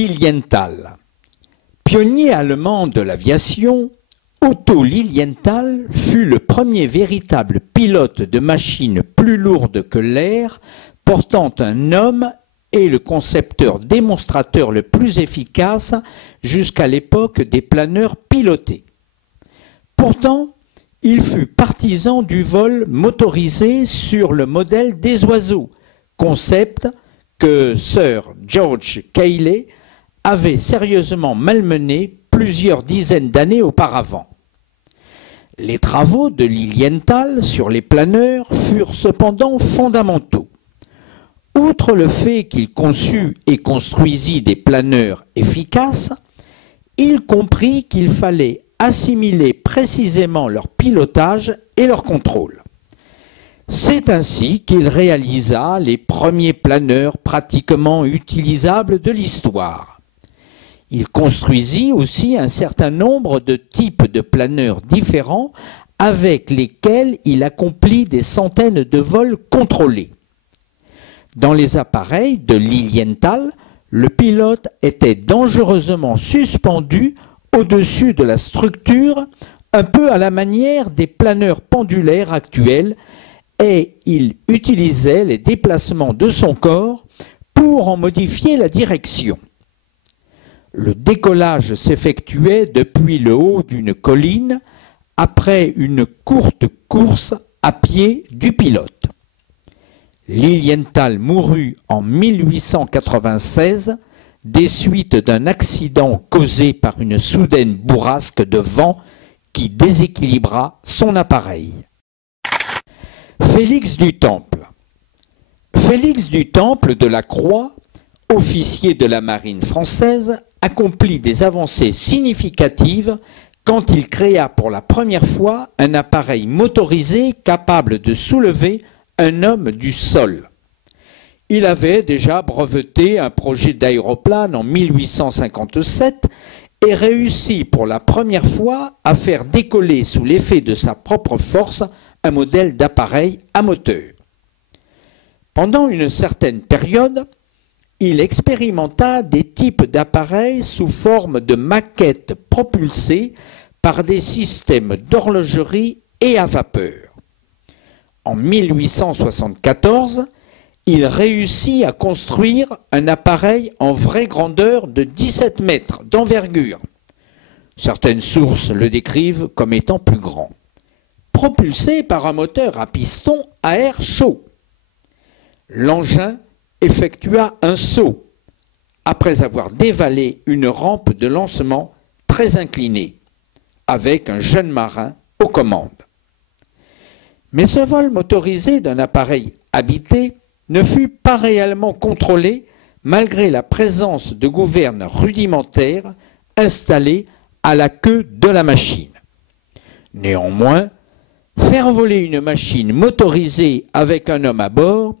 Lilienthal. Pionnier allemand de l'aviation, Otto Lilienthal fut le premier véritable pilote de machines plus lourdes que l'air, portant un homme et le concepteur démonstrateur le plus efficace jusqu'à l'époque des planeurs pilotés. Pourtant, il fut partisan du vol motorisé sur le modèle des oiseaux, concept que Sir George Cayley avait sérieusement malmené plusieurs dizaines d'années auparavant. Les travaux de Lilienthal sur les planeurs furent cependant fondamentaux. Outre le fait qu'il conçut et construisit des planeurs efficaces, il comprit qu'il fallait assimiler précisément leur pilotage et leur contrôle. C'est ainsi qu'il réalisa les premiers planeurs pratiquement utilisables de l'histoire. Il construisit aussi un certain nombre de types de planeurs différents avec lesquels il accomplit des centaines de vols contrôlés. Dans les appareils de Lilienthal, le pilote était dangereusement suspendu au-dessus de la structure, un peu à la manière des planeurs pendulaires actuels, et il utilisait les déplacements de son corps pour en modifier la direction. Le décollage s'effectuait depuis le haut d'une colline après une courte course à pied du pilote. Lilienthal mourut en 1896 des suites d'un accident causé par une soudaine bourrasque de vent qui déséquilibra son appareil. Félix du Temple. Félix du Temple de la Croix, officier de la marine française, accomplit des avancées significatives quand il créa pour la première fois un appareil motorisé capable de soulever un homme du sol. Il avait déjà breveté un projet d'aéroplane en 1857 et réussi pour la première fois à faire décoller sous l'effet de sa propre force un modèle d'appareil à moteur. Pendant une certaine période, il expérimenta des types d'appareils sous forme de maquettes propulsées par des systèmes d'horlogerie et à vapeur. En 1874, il réussit à construire un appareil en vraie grandeur de 17 mètres d'envergure. Certaines sources le décrivent comme étant plus grand, propulsé par un moteur à piston à air chaud. L'engin effectua un saut après avoir dévalé une rampe de lancement très inclinée, avec un jeune marin aux commandes. Mais ce vol motorisé d'un appareil habité ne fut pas réellement contrôlé malgré la présence de gouvernes rudimentaires installées à la queue de la machine. Néanmoins, faire voler une machine motorisée avec un homme à bord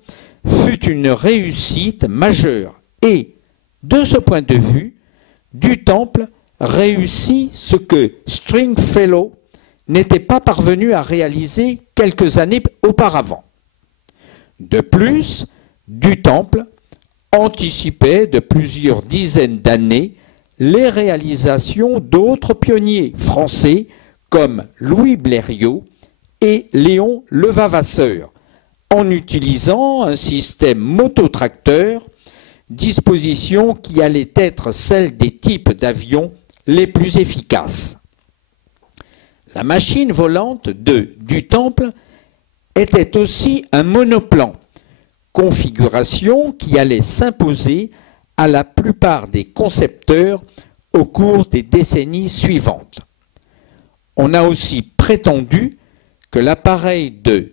fut une réussite majeure et, de ce point de vue, du Temple réussit ce que Stringfellow n'était pas parvenu à réaliser quelques années auparavant. De plus, du Temple anticipait de plusieurs dizaines d'années les réalisations d'autres pionniers français comme Louis Blériot et Léon Levavasseur, en utilisant un système mototracteur, disposition qui allait être celle des types d'avions les plus efficaces. La machine volante du Temple était aussi un monoplan, configuration qui allait s'imposer à la plupart des concepteurs au cours des décennies suivantes. On a aussi prétendu que l'appareil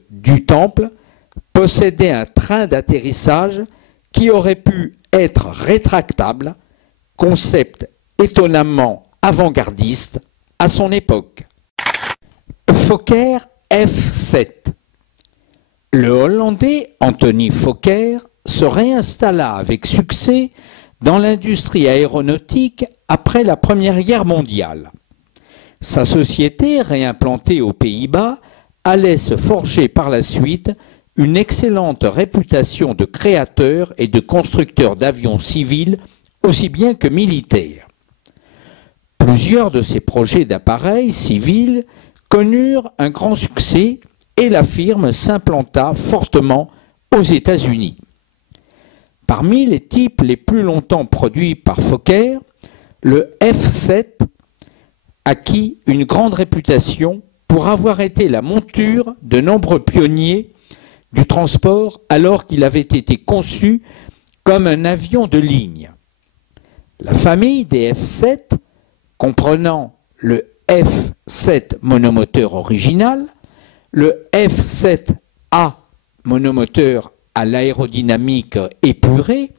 du Temple possédait un train d'atterrissage qui aurait pu être rétractable, concept étonnamment avant-gardiste à son époque. Fokker F-7. Le Hollandais Anthony Fokker se réinstalla avec succès dans l'industrie aéronautique après la Première Guerre mondiale. Sa société, réimplantée aux Pays-Bas, allait se forger par la suite une excellente réputation de créateur et de constructeur d'avions civils aussi bien que militaires. Plusieurs de ces projets d'appareils civils connurent un grand succès et la firme s'implanta fortement aux États-Unis. Parmi les types les plus longtemps produits par Fokker, le F-7 acquit une grande réputation pour avoir été la monture de nombreux pionniers du transport alors qu'il avait été conçu comme un avion de ligne. La famille des F-7, comprenant le F-7 monomoteur original, le F-7A monomoteur à l'aérodynamique épurée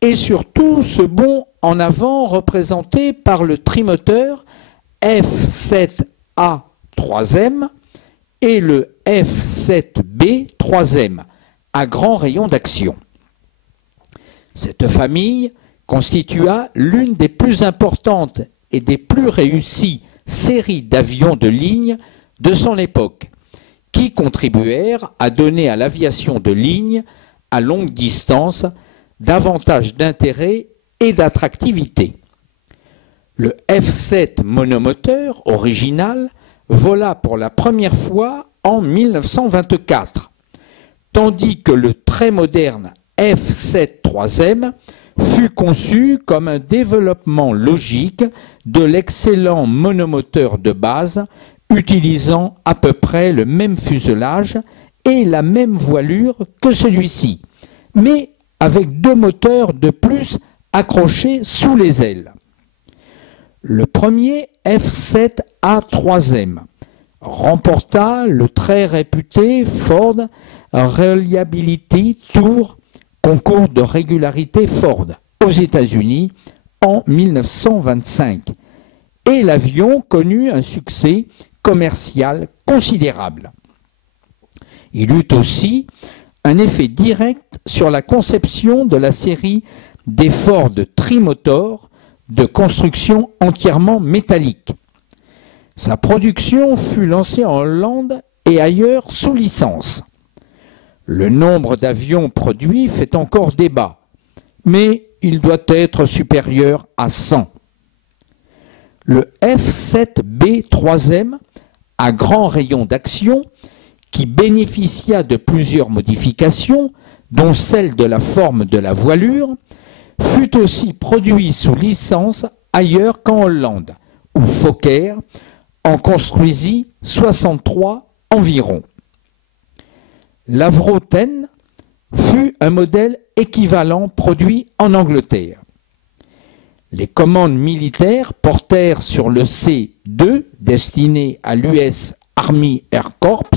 et surtout ce bond en avant représenté par le trimoteur F-7A 3M et le F-7B 3M à grand rayon d'action. Cette famille constitua l'une des plus importantes et des plus réussies séries d'avions de ligne de son époque, qui contribuèrent à donner à l'aviation de ligne à longue distance davantage d'intérêt et d'attractivité. Le F-7 monomoteur original vola pour la première fois en 1924, tandis que le très moderne F-7 3M fut conçu comme un développement logique de l'excellent monomoteur de base utilisant à peu près le même fuselage et la même voilure que celui-ci, mais avec 2 moteurs de plus accrochés sous les ailes. Le premier F-7A3M remporta le très réputé Ford Reliability Tour, concours de régularité Ford, aux États-Unis en 1925, et l'avion connut un succès commercial considérable. Il eut aussi un effet direct sur la conception de la série des Ford Trimotor de construction entièrement métallique. Sa production fut lancée en Hollande et ailleurs sous licence. Le nombre d'avions produits fait encore débat, mais il doit être supérieur à 100. Le F-7B 3M à grand rayon d'action, qui bénéficia de plusieurs modifications, dont celle de la forme de la voilure, fut aussi produit sous licence ailleurs qu'en Hollande, où Fokker en construisit 63 environ. L'Avro 10 fut un modèle équivalent produit en Angleterre. Les commandes militaires portèrent sur le C-2 destiné à l'US Army Air Corps.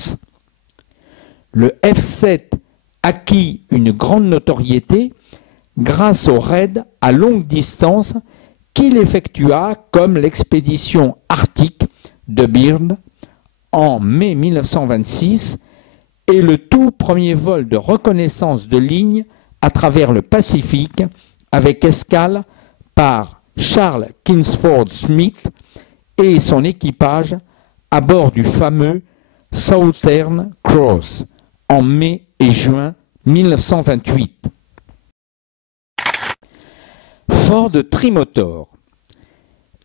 Le F-7 acquit une grande notoriété grâce aux raids à longue distance qu'il effectua comme l'expédition arctique de Byrd en mai 1926 et le tout premier vol de reconnaissance de ligne à travers le Pacifique avec escale par Charles Kingsford Smith et son équipage à bord du fameux Southern Cross en mai et juin 1928. Ford Trimotor.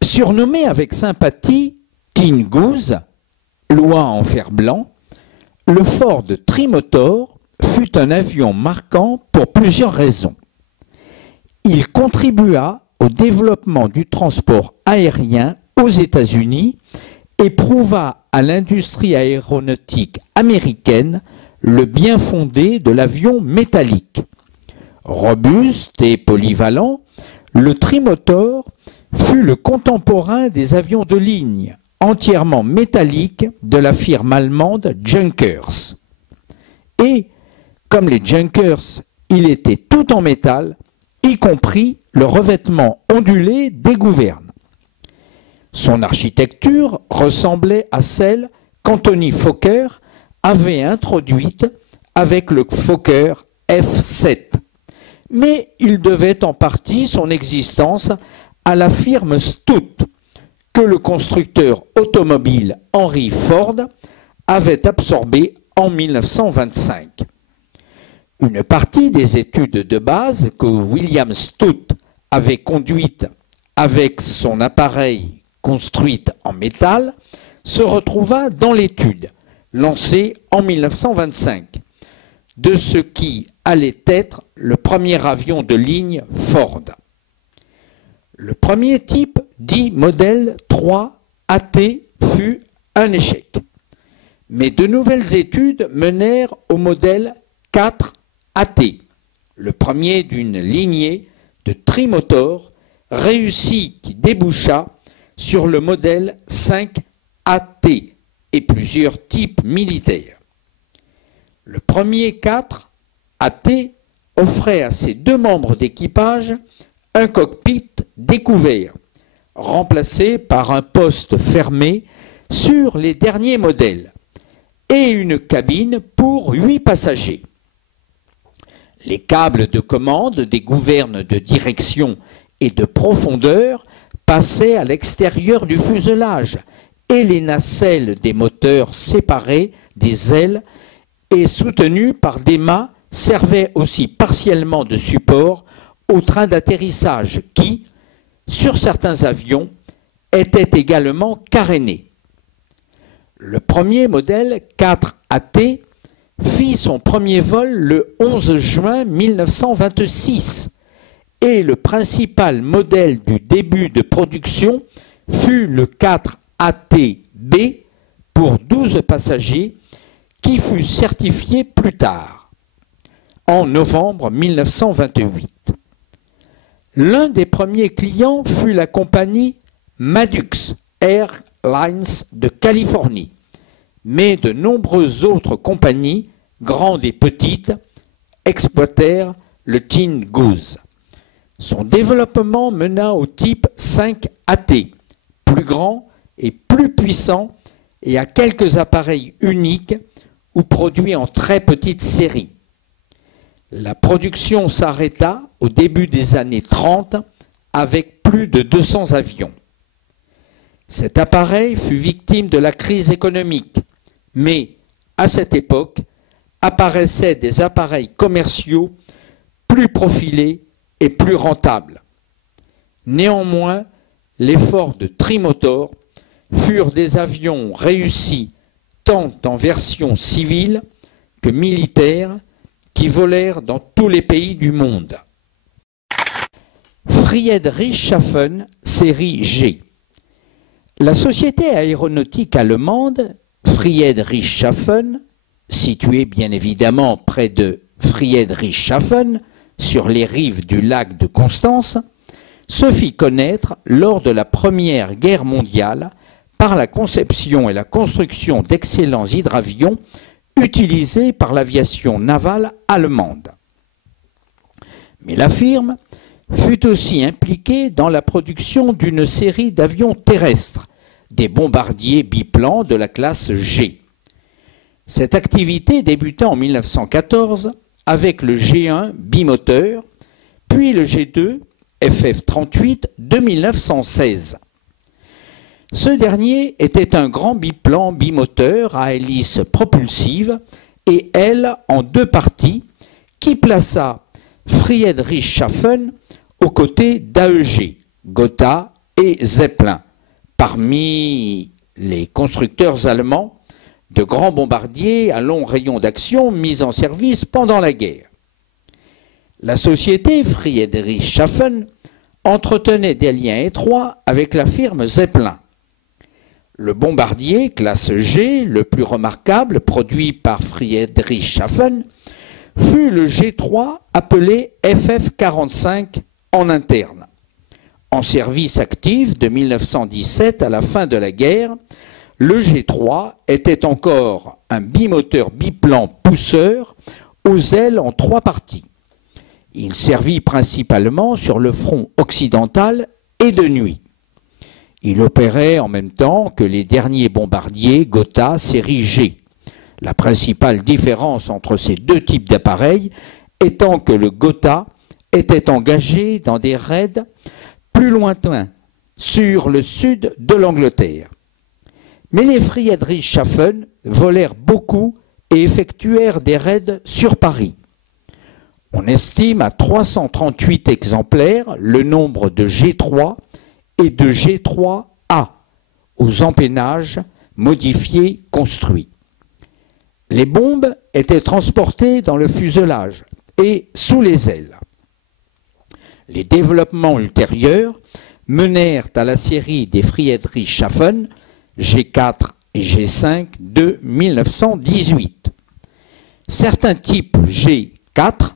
Surnommé avec sympathie Tin Goose, loi en fer blanc, le Ford Trimotor fut un avion marquant pour plusieurs raisons. Il contribua au développement du transport aérien aux États-Unis et prouva à l'industrie aéronautique américaine le bien fondé de l'avion métallique. Robuste et polyvalent, le trimotor fut le contemporain des avions de ligne entièrement métalliques de la firme allemande Junkers. Et, comme les Junkers, il était tout en métal, y compris le revêtement ondulé des gouvernes. Son architecture ressemblait à celle qu'Anthony Fokker avait introduite avec le Fokker F-7. Mais il devait en partie son existence à la firme Stout, que le constructeur automobile Henry Ford avait absorbé en 1925. Une partie des études de base que William Stout avait conduite avec son appareil construite en métal, se retrouva dans l'étude, lancée en 1925, de ce qui allait être le premier avion de ligne Ford. Le premier type, dit modèle 3 AT, fut un échec. Mais de nouvelles études menèrent au modèle 4 AT, le premier d'une lignée de trimoteurs réussi qui déboucha sur le modèle 5 AT et plusieurs types militaires. Le premier 4 AT offrait à ses deux membres d'équipage un cockpit découvert, remplacé par un poste fermé sur les derniers modèles, et une cabine pour 8 passagers. Les câbles de commande des gouvernes de direction et de profondeur passaient à l'extérieur du fuselage et les nacelles des moteurs séparés des ailes et soutenus par des mâts servaient aussi partiellement de support au train d'atterrissage qui, sur certains avions, était également caréné. Le premier modèle 4 AT fit son premier vol le 11 juin 1926 et le principal modèle du début de production fut le 4 AT-B pour 12 passagers qui fut certifié plus tard, en novembre 1928. L'un des premiers clients fut la compagnie Madux Airlines de Californie, mais de nombreuses autres compagnies, grandes et petites, exploitèrent le Tin Goose. Son développement mena au type 5 AT, plus grand et plus puissant, et à quelques appareils uniques ou produits en très petite série. La production s'arrêta au début des années 30 avec plus de 200 avions. Cet appareil fut victime de la crise économique, mais à cette époque apparaissaient des appareils commerciaux plus profilés et plus rentables. Néanmoins, les Ford Trimotor furent des avions réussis tant en version civile que militaire qui volèrent dans tous les pays du monde. Friedrichshafen série G. La société aéronautique allemande Friedrichshafen, située bien évidemment près de Friedrichshafen, sur les rives du lac de Constance, se fit connaître lors de la Première Guerre mondiale par la conception et la construction d'excellents hydravions utilisés par l'aviation navale allemande. Mais la firme fut aussi impliquée dans la production d'une série d'avions terrestres, des bombardiers biplans de la classe G. Cette activité débuta en 1914 avec le G1 bimoteur, puis le G2 FF-38 de 1916. Ce dernier était un grand biplan bimoteur à hélice propulsive et aile en deux parties qui plaça Friedrichshafen aux côtés d'AEG, Gotha et Zeppelin, parmi les constructeurs allemands de grands bombardiers à long rayon d'action mis en service pendant la guerre. La société Friedrichshafen entretenait des liens étroits avec la firme Zeppelin. Le bombardier classe G, le plus remarquable, produit par Friedrichshafen, fut le G3 appelé FF-45 en interne. En service actif de 1917 à la fin de la guerre, le G3 était encore un bimoteur biplan pousseur aux ailes en trois parties. Il servit principalement sur le front occidental et de nuit. Il opérait en même temps que les derniers bombardiers Gotha série G. La principale différence entre ces deux types d'appareils étant que le Gotha était engagé dans des raids plus lointains sur le sud de l'Angleterre. Mais les Friedrichshafen volèrent beaucoup et effectuèrent des raids sur Paris. On estime à 338 exemplaires le nombre de G3 et de G3A aux empennages modifiés construits. Les bombes étaient transportées dans le fuselage et sous les ailes. Les développements ultérieurs menèrent à la série des Friedrichshafen G4 et G5 de 1918. Certains types G4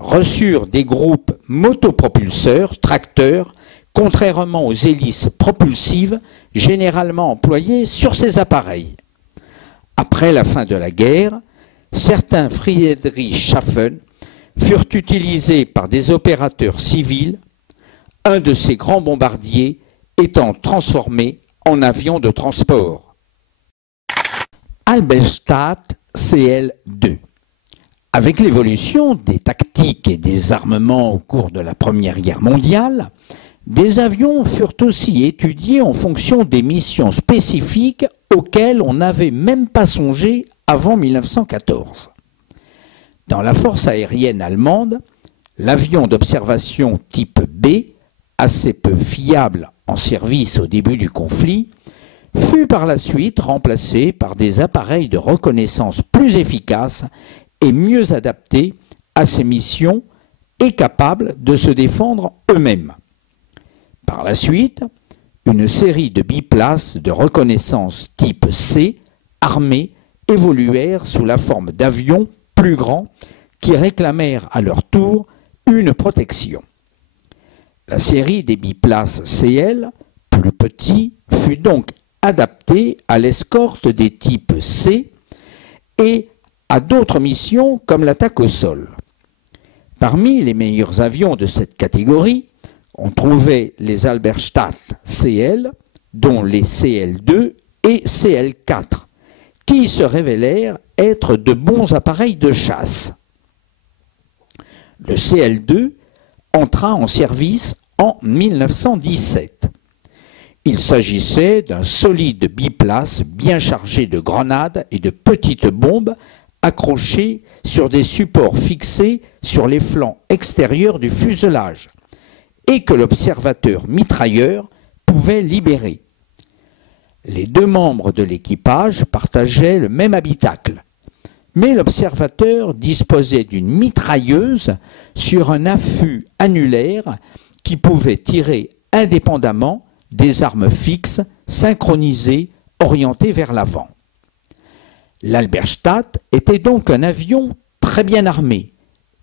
reçurent des groupes motopropulseurs, tracteurs, contrairement aux hélices propulsives généralement employées sur ces appareils. Après la fin de la guerre, certains Friedrichshafen furent utilisés par des opérateurs civils, un de ces grands bombardiers étant transformé en avion de transport. Halberstadt CL-2. Avec l'évolution des tactiques et des armements au cours de la Première Guerre mondiale, des avions furent aussi étudiés en fonction des missions spécifiques auxquelles on n'avait même pas songé avant 1914. Dans la force aérienne allemande, l'avion d'observation type B, assez peu fiable en service au début du conflit, fut par la suite remplacé par des appareils de reconnaissance plus efficaces et mieux adaptés à ces missions et capables de se défendre eux-mêmes. Par la suite, une série de biplaces de reconnaissance type C armés évoluèrent sous la forme d'avions plus grands qui réclamèrent à leur tour une protection. La série des biplaces CL, plus petits, fut donc adaptée à l'escorte des types C et à d'autres missions comme l'attaque au sol. Parmi les meilleurs avions de cette catégorie, on trouvait les Halberstadt CL, dont les CL2 et CL4, qui se révélèrent être de bons appareils de chasse. Le CL2 entra en service en 1917. Il s'agissait d'un solide biplace bien chargé de grenades et de petites bombes accrochées sur des supports fixés sur les flancs extérieurs du fuselage et que l'observateur mitrailleur pouvait libérer. Les deux membres de l'équipage partageaient le même habitacle, mais l'observateur disposait d'une mitrailleuse sur un affût annulaire qui pouvait tirer indépendamment des armes fixes, synchronisées, orientées vers l'avant. L'Halberstadt était donc un avion très bien armé,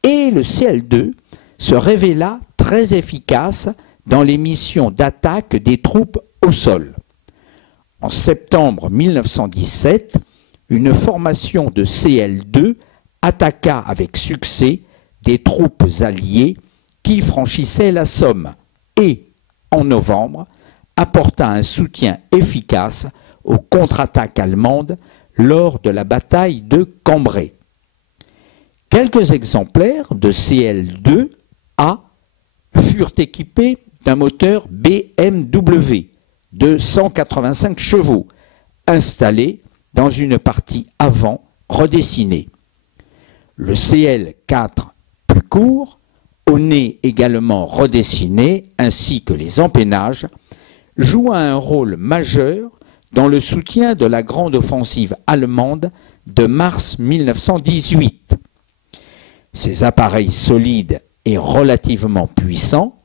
et le CL2 se révéla très efficace dans les missions d'attaque des troupes au sol. En septembre 1917, une formation de CL2 attaqua avec succès des troupes alliées qui franchissaient la Somme et, en novembre, apporta un soutien efficace aux contre-attaques allemandes lors de la bataille de Cambrai. Quelques exemplaires de CL2A furent équipés d'un moteur BMW de 185 chevaux, installé dans une partie avant redessinée. Le CL4 plus court, au nez également redessiné, ainsi que les empennages, joua un rôle majeur dans le soutien de la grande offensive allemande de mars 1918. Ces appareils solides et relativement puissants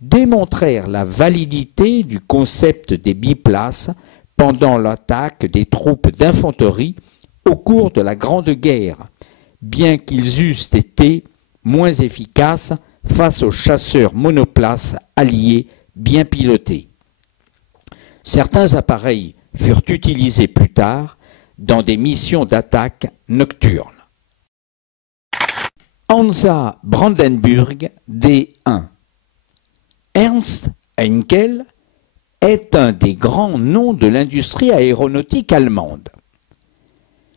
démontrèrent la validité du concept des biplaces pendant l'attaque des troupes d'infanterie au cours de la Grande Guerre, bien qu'ils eussent été moins efficaces face aux chasseurs monoplaces alliés bien pilotés. Certains appareils furent utilisés plus tard dans des missions d'attaque nocturnes. Hansa Brandenburg D1. Ernst Heinkel est un des grands noms de l'industrie aéronautique allemande.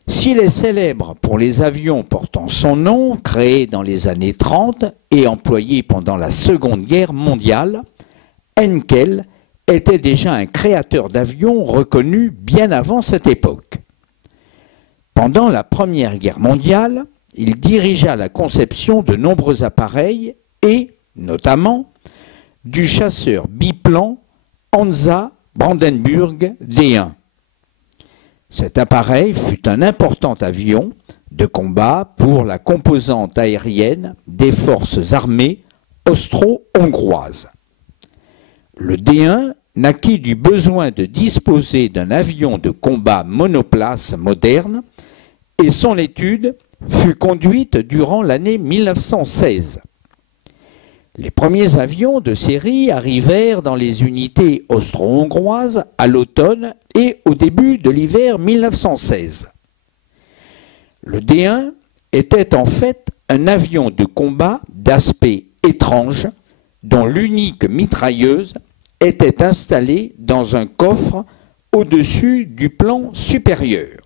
S'il est célèbre pour les avions portant son nom, créés dans les années 30 et employés pendant la Seconde Guerre mondiale, Heinkel était déjà un créateur d'avions reconnu bien avant cette époque. Pendant la Première Guerre mondiale, il dirigea la conception de nombreux appareils et, notamment, du chasseur biplan Hansa Brandenburg D1. Cet appareil fut un important avion de combat pour la composante aérienne des forces armées austro-hongroises. Le D1 naquit du besoin de disposer d'un avion de combat monoplace moderne et son étude fut conduite durant l'année 1916. Les premiers avions de série arrivèrent dans les unités austro-hongroises à l'automne et au début de l'hiver 1916. Le D1 était en fait un avion de combat d'aspect étrange dont l'unique mitrailleuse était installée dans un coffre au-dessus du plan supérieur.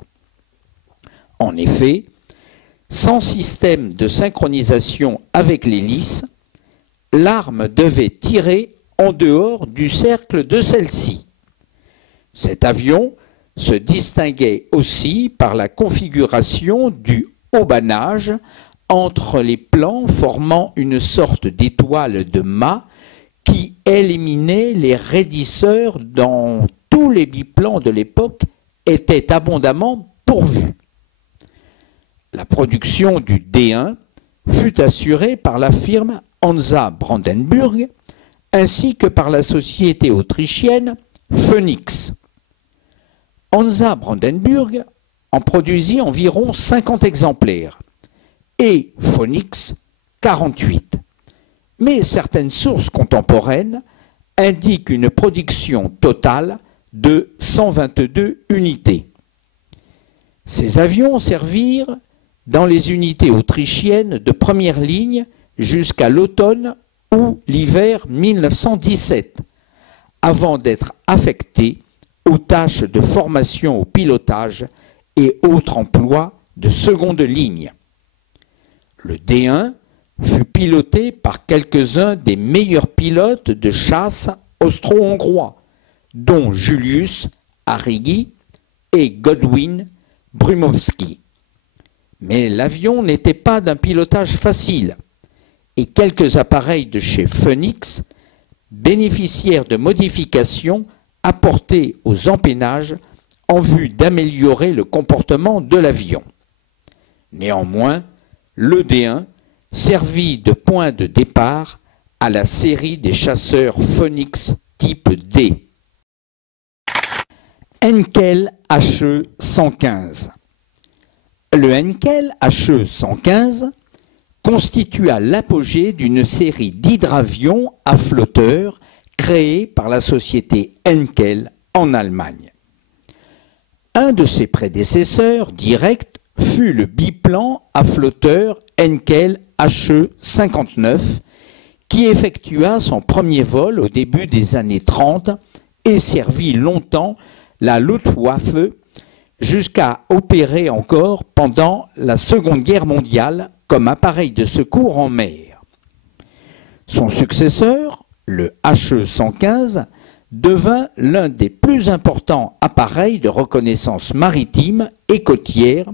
En effet, sans système de synchronisation avec l'hélice, l'arme devait tirer en dehors du cercle de celle-ci. Cet avion se distinguait aussi par la configuration du haubanage entre les plans formant une sorte d'étoile de mât qui éliminait les raidisseurs dont tous les biplans de l'époque étaient abondamment pourvus. La production du D1 fut assurée par la firme Hansa Brandenburg ainsi que par la société autrichienne Phoenix. Hansa Brandenburg en produisit environ 50 exemplaires et Phoenix 48. Mais certaines sources contemporaines indiquent une production totale de 122 unités. Ces avions servirent dans les unités autrichiennes de première ligne jusqu'à l'automne ou l'hiver 1917, avant d'être affectés aux tâches de formation au pilotage et autres emplois de seconde ligne. Le D1 fut piloté par quelques-uns des meilleurs pilotes de chasse austro-hongrois, dont Julius Arrighi et Godwin Brumowski. Mais l'avion n'était pas d'un pilotage facile, et quelques appareils de chez Phoenix bénéficièrent de modifications apportées aux empennages en vue d'améliorer le comportement de l'avion. Néanmoins, le D1 servit de point de départ à la série des chasseurs Phoenix type D. Henkel HE 115. Le Henkel HE 115 constitua l'apogée d'une série d'hydravions à flotteurs créés par la société Henkel en Allemagne. Un de ses prédécesseurs directs fut le biplan à flotteur Henkel HE 59 qui effectua son premier vol au début des années 30 et servit longtemps la Luftwaffe jusqu'à opérer encore pendant la Seconde Guerre mondiale comme appareil de secours en mer. Son successeur, le HE 115, devint l'un des plus importants appareils de reconnaissance maritime et côtière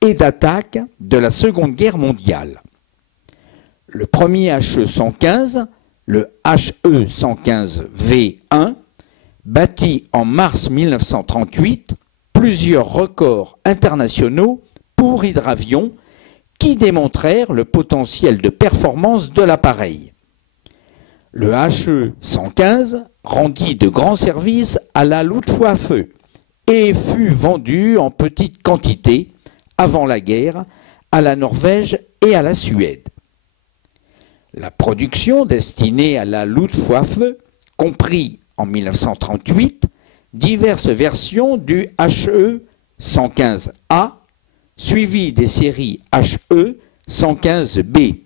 et d'attaque de la Seconde Guerre mondiale. Le premier HE 115, le HE 115 V1, bâtit en mars 1938 plusieurs records internationaux pour hydravions qui démontrèrent le potentiel de performance de l'appareil. Le HE 115 rendit de grands services à la Luftwaffe et fut vendu en petite quantité avant la guerre à la Norvège et à la Suède. La production destinée à la Luftwaffe comprit en 1938 diverses versions du HE 115A, suivies des séries HE 115B,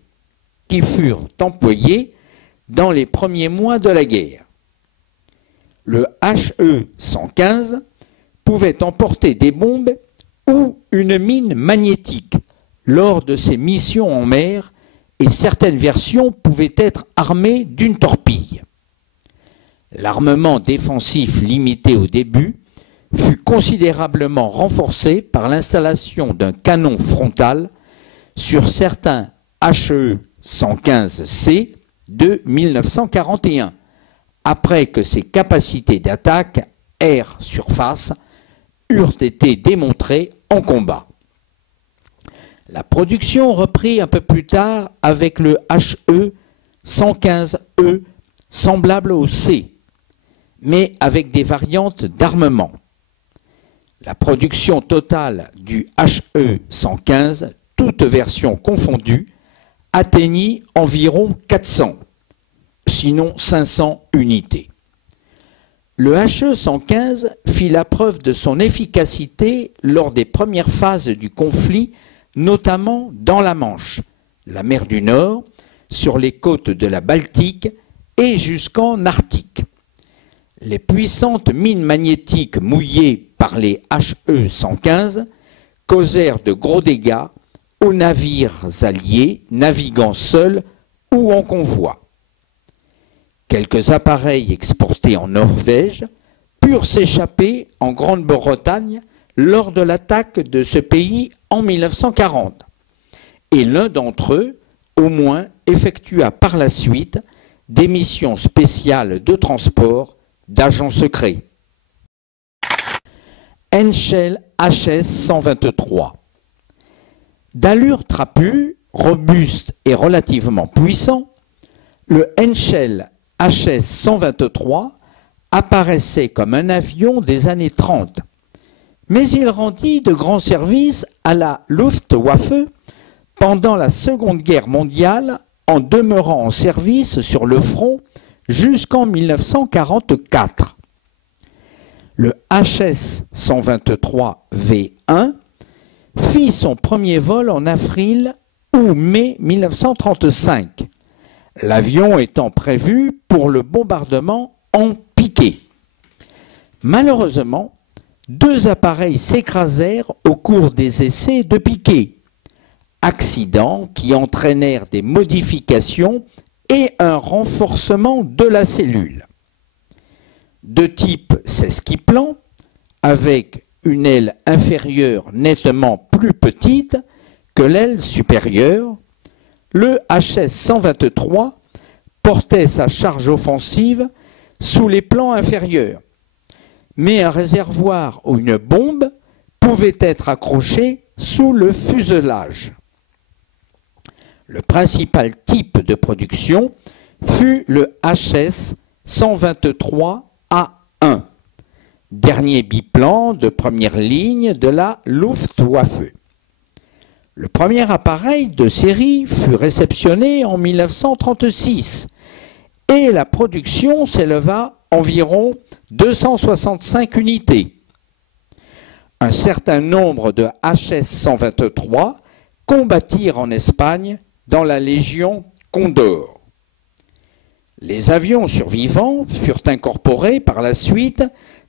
qui furent employées dans les premiers mois de la guerre. Le HE 115 pouvait emporter des bombes ou une mine magnétique lors de ses missions en mer et certaines versions pouvaient être armées d'une torpille. L'armement défensif limité au début fut considérablement renforcé par l'installation d'un canon frontal sur certains HE 115C de 1941, après que ses capacités d'attaque air-surface eurent été démontrées en combat. La production reprit un peu plus tard avec le HE 115E, semblable au C, mais avec des variantes d'armement. La production totale du HE 115, toutes versions confondues, atteignit environ 400, sinon 500 unités. Le HE 115 fit la preuve de son efficacité lors des premières phases du conflit, notamment dans la Manche, la mer du Nord, sur les côtes de la Baltique et jusqu'en Arctique. Les puissantes mines magnétiques mouillées par les HE 115 causèrent de gros dégâts aux navires alliés naviguant seuls ou en convoi. Quelques appareils exportés en Norvège purent s'échapper en Grande-Bretagne lors de l'attaque de ce pays en 1940, et l'un d'entre eux, au moins, effectua par la suite des missions spéciales de transport d'agents secrets. Henschel HS 123. D'allure trapue, robuste et relativement puissant, le Henschel HS 123 apparaissait comme un avion des années 30, mais il rendit de grands services à la Luftwaffe pendant la Seconde Guerre mondiale en demeurant en service sur le front jusqu'en 1944. Le HS 123V1 fit son premier vol en avril ou mai 1935, l'avion étant prévu pour le bombardement en piqué. Malheureusement, deux appareils s'écrasèrent au cours des essais de piqué, accidents qui entraînèrent des modifications et un renforcement de la cellule. De type sesquiplan, avec une aile inférieure nettement plus petite que l'aile supérieure, le HS 123 portait sa charge offensive sous les plans inférieurs, mais un réservoir ou une bombe pouvait être accroché sous le fuselage. Le principal type de production fut le HS 123A1, dernier biplan de première ligne de la Luftwaffe. Le premier appareil de série fut réceptionné en 1936 et la production s'éleva à environ 265 unités. Un certain nombre de HS 123 combattirent en Espagne dans la Légion Condor. Les avions survivants furent incorporés par la suite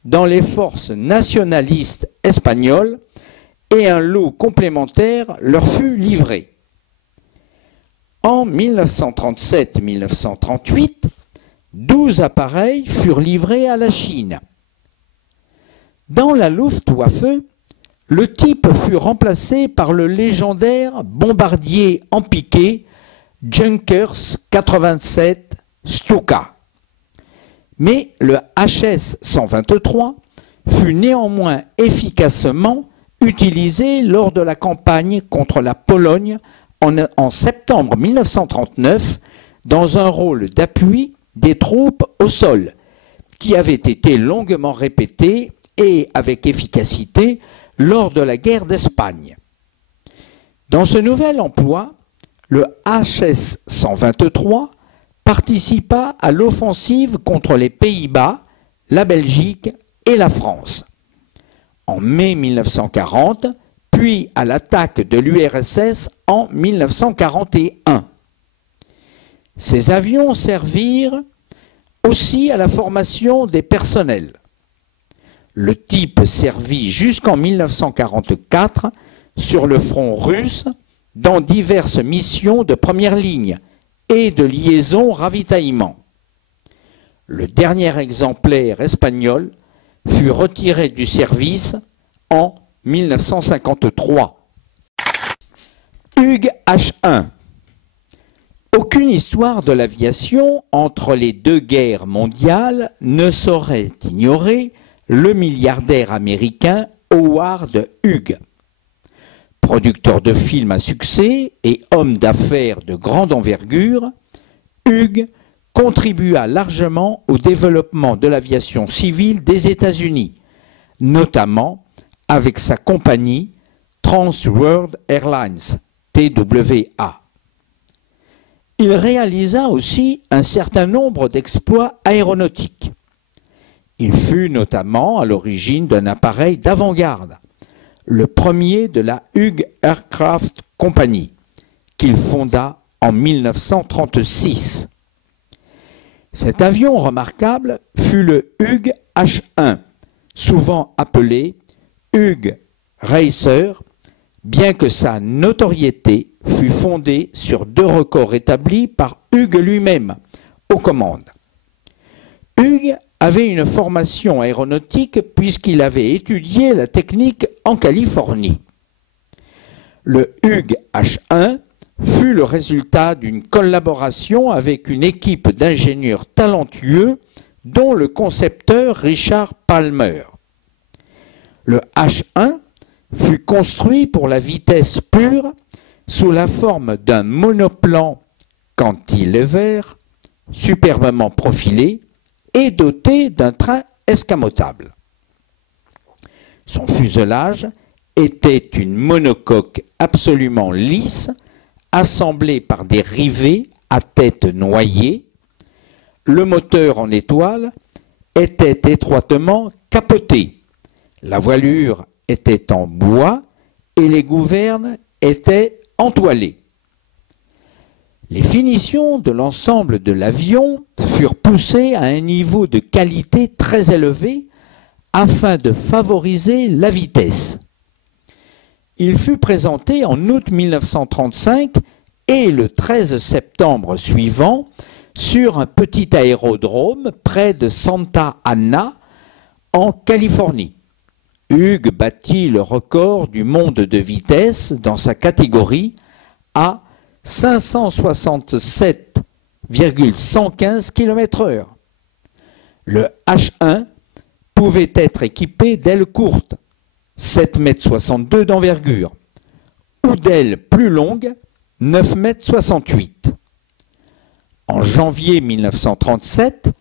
dans les forces nationalistes espagnoles et un lot complémentaire leur fut livré. En 1937-1938, 12 appareils furent livrés à la Chine. Dans la Luftwaffe, le type fut remplacé par le légendaire bombardier en piqué Junkers 87 Stuka. Mais le HS 123 fut néanmoins efficacement utilisé lors de la campagne contre la Pologne en septembre 1939 dans un rôle d'appui des troupes au sol, qui avait été longuement répété et avec efficacité lors de la guerre d'Espagne. Dans ce nouvel emploi, le HS 123 participa à l'offensive contre les Pays-Bas, la Belgique et la France. En mai 1940, puis à l'attaque de l'URSS en 1941. Ces avions servirent aussi à la formation des personnels. Le type servit jusqu'en 1944 sur le front russe dans diverses missions de première ligne et de liaison ravitaillement. Le dernier exemplaire espagnol fut retiré du service en 1953. Hugh H1. Aucune histoire de l'aviation entre les deux guerres mondiales ne saurait ignorer le milliardaire américain Howard Hughes. Producteur de films à succès et homme d'affaires de grande envergure, Hughes contribua largement au développement de l'aviation civile des États-Unis, notamment avec sa compagnie Trans World Airlines, TWA. Il réalisa aussi un certain nombre d'exploits aéronautiques. Il fut notamment à l'origine d'un appareil d'avant-garde, le premier de la Hughes Aircraft Company, qu'il fonda en 1936. Cet avion remarquable fut le Hughes H1, souvent appelé Hughes Racer, bien que sa notoriété fut fondée sur deux records établis par Hughes lui-même aux commandes. Hughes avait une formation aéronautique puisqu'il avait étudié la technique en Californie. Le Hughes H1 fut le résultat d'une collaboration avec une équipe d'ingénieurs talentueux dont le concepteur Richard Palmer. Le H1 fut construit pour la vitesse pure sous la forme d'un monoplan cantilever superbement profilé et doté d'un train escamotable. Son fuselage était une monocoque absolument lisse, assemblée par des rivets à tête noyée. Le moteur en étoile était étroitement capoté. La voilure était en bois et les gouvernes étaient entoilées. Les finitions de l'ensemble de l'avion furent poussées à un niveau de qualité très élevé afin de favoriser la vitesse. Il fut présenté en août 1935 et le 13 septembre suivant sur un petit aérodrome près de Santa Ana en Californie. Hughes battit le record du monde de vitesse dans sa catégorie à 567,115 km/h. Le H1 pouvait être équipé d'ailes courtes, 7,62 m d'envergure, ou d'ailes plus longues, 9,68 m. En janvier 1937,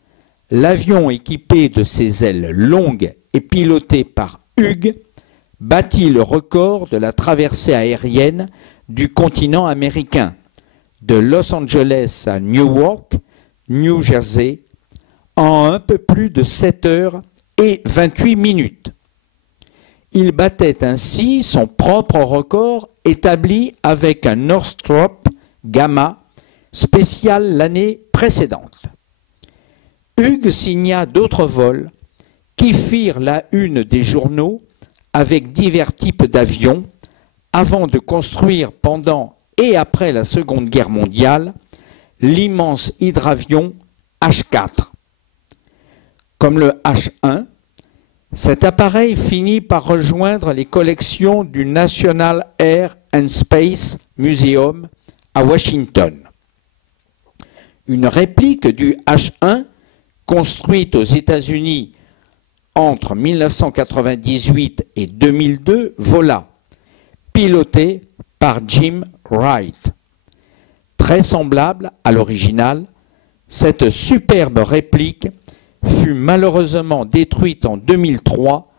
l'avion équipé de ces ailes longues et piloté par Hughes battit le record de la traversée aérienne du continent américain, de Los Angeles à Newark, New Jersey, en un peu plus de 7 heures et 28 minutes. Il battait ainsi son propre record établi avec un Northrop Gamma spécial l'année précédente. Hughes signa d'autres vols qui firent la une des journaux avec divers types d'avions avant de construire pendant et après la Seconde Guerre mondiale l'immense hydravion H4. Comme le H1, cet appareil finit par rejoindre les collections du National Air and Space Museum à Washington. Une réplique du H1 construite aux États-Unis entre 1998 et 2002 vola, pilotée par Jim Wright. Très semblable à l'original, cette superbe réplique fut malheureusement détruite en 2003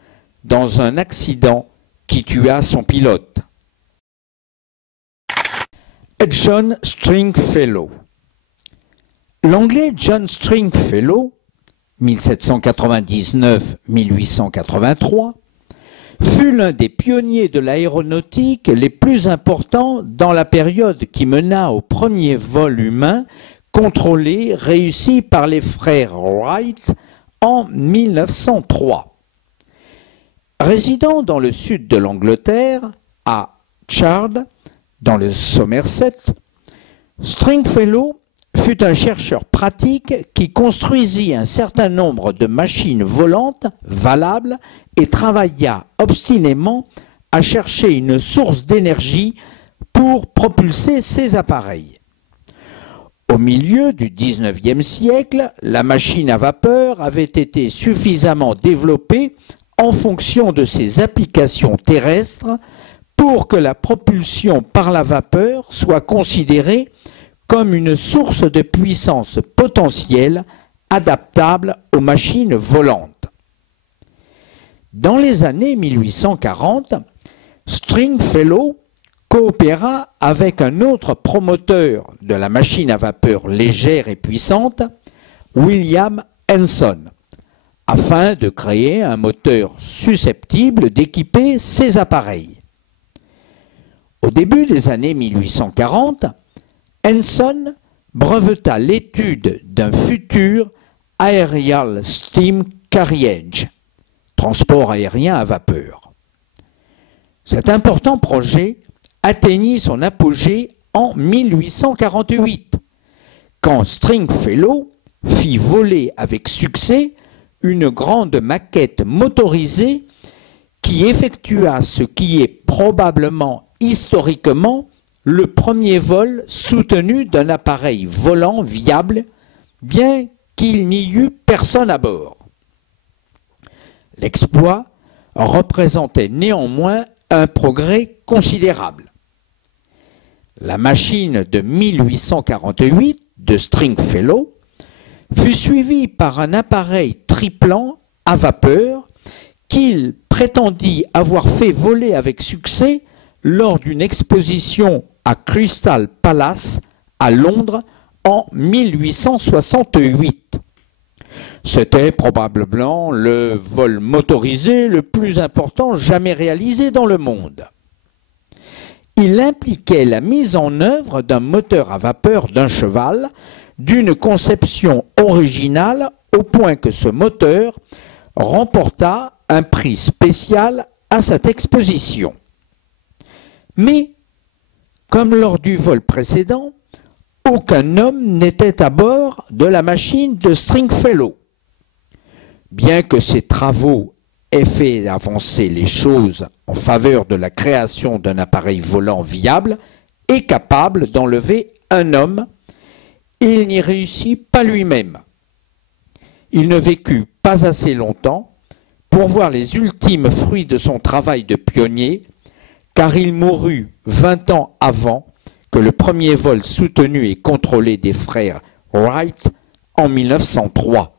dans un accident qui tua son pilote. John Stringfellow. L'anglais John Stringfellow, 1799-1883, fut l'un des pionniers de l'aéronautique les plus importants dans la période qui mena au premier vol humain contrôlé réussi par les frères Wright en 1903. Résidant dans le sud de l'Angleterre, à Chard, dans le Somerset, Stringfellow fut un chercheur pratique qui construisit un certain nombre de machines volantes valables et travailla obstinément à chercher une source d'énergie pour propulser ces appareils. Au milieu du XIXe siècle, la machine à vapeur avait été suffisamment développée en fonction de ses applications terrestres pour que la propulsion par la vapeur soit considérée comme une source de puissance potentielle adaptable aux machines volantes. Dans les années 1840, Stringfellow coopéra avec un autre promoteur de la machine à vapeur légère et puissante, William Henson, afin de créer un moteur susceptible d'équiper ces appareils. Au début des années 1840, Henson breveta l'étude d'un futur Aerial Steam Carriage, transport aérien à vapeur. Cet important projet atteignit son apogée en 1848, quand Stringfellow fit voler avec succès une grande maquette motorisée qui effectua ce qui est probablement historiquement le premier vol soutenu d'un appareil volant viable, bien qu'il n'y eût personne à bord. L'exploit représentait néanmoins un progrès considérable. La machine de 1848 de Stringfellow fut suivie par un appareil triplant à vapeur qu'il prétendit avoir fait voler avec succès lors d'une exposition à Crystal Palace à Londres en 1868. C'était probablement le vol motorisé le plus important jamais réalisé dans le monde. Il impliquait la mise en œuvre d'un moteur à vapeur d'un cheval, d'une conception originale au point que ce moteur remporta un prix spécial à cette exposition. Mais, comme lors du vol précédent, aucun homme n'était à bord de la machine de Stringfellow. Bien que ces travaux aient fait avancer les choses en faveur de la création d'un appareil volant viable et capable d'enlever un homme, il n'y réussit pas lui-même. Il ne vécut pas assez longtemps pour voir les ultimes fruits de son travail de pionnier, car il mourut 20 ans avant que le premier vol soutenu et contrôlé des frères Wright en 1903.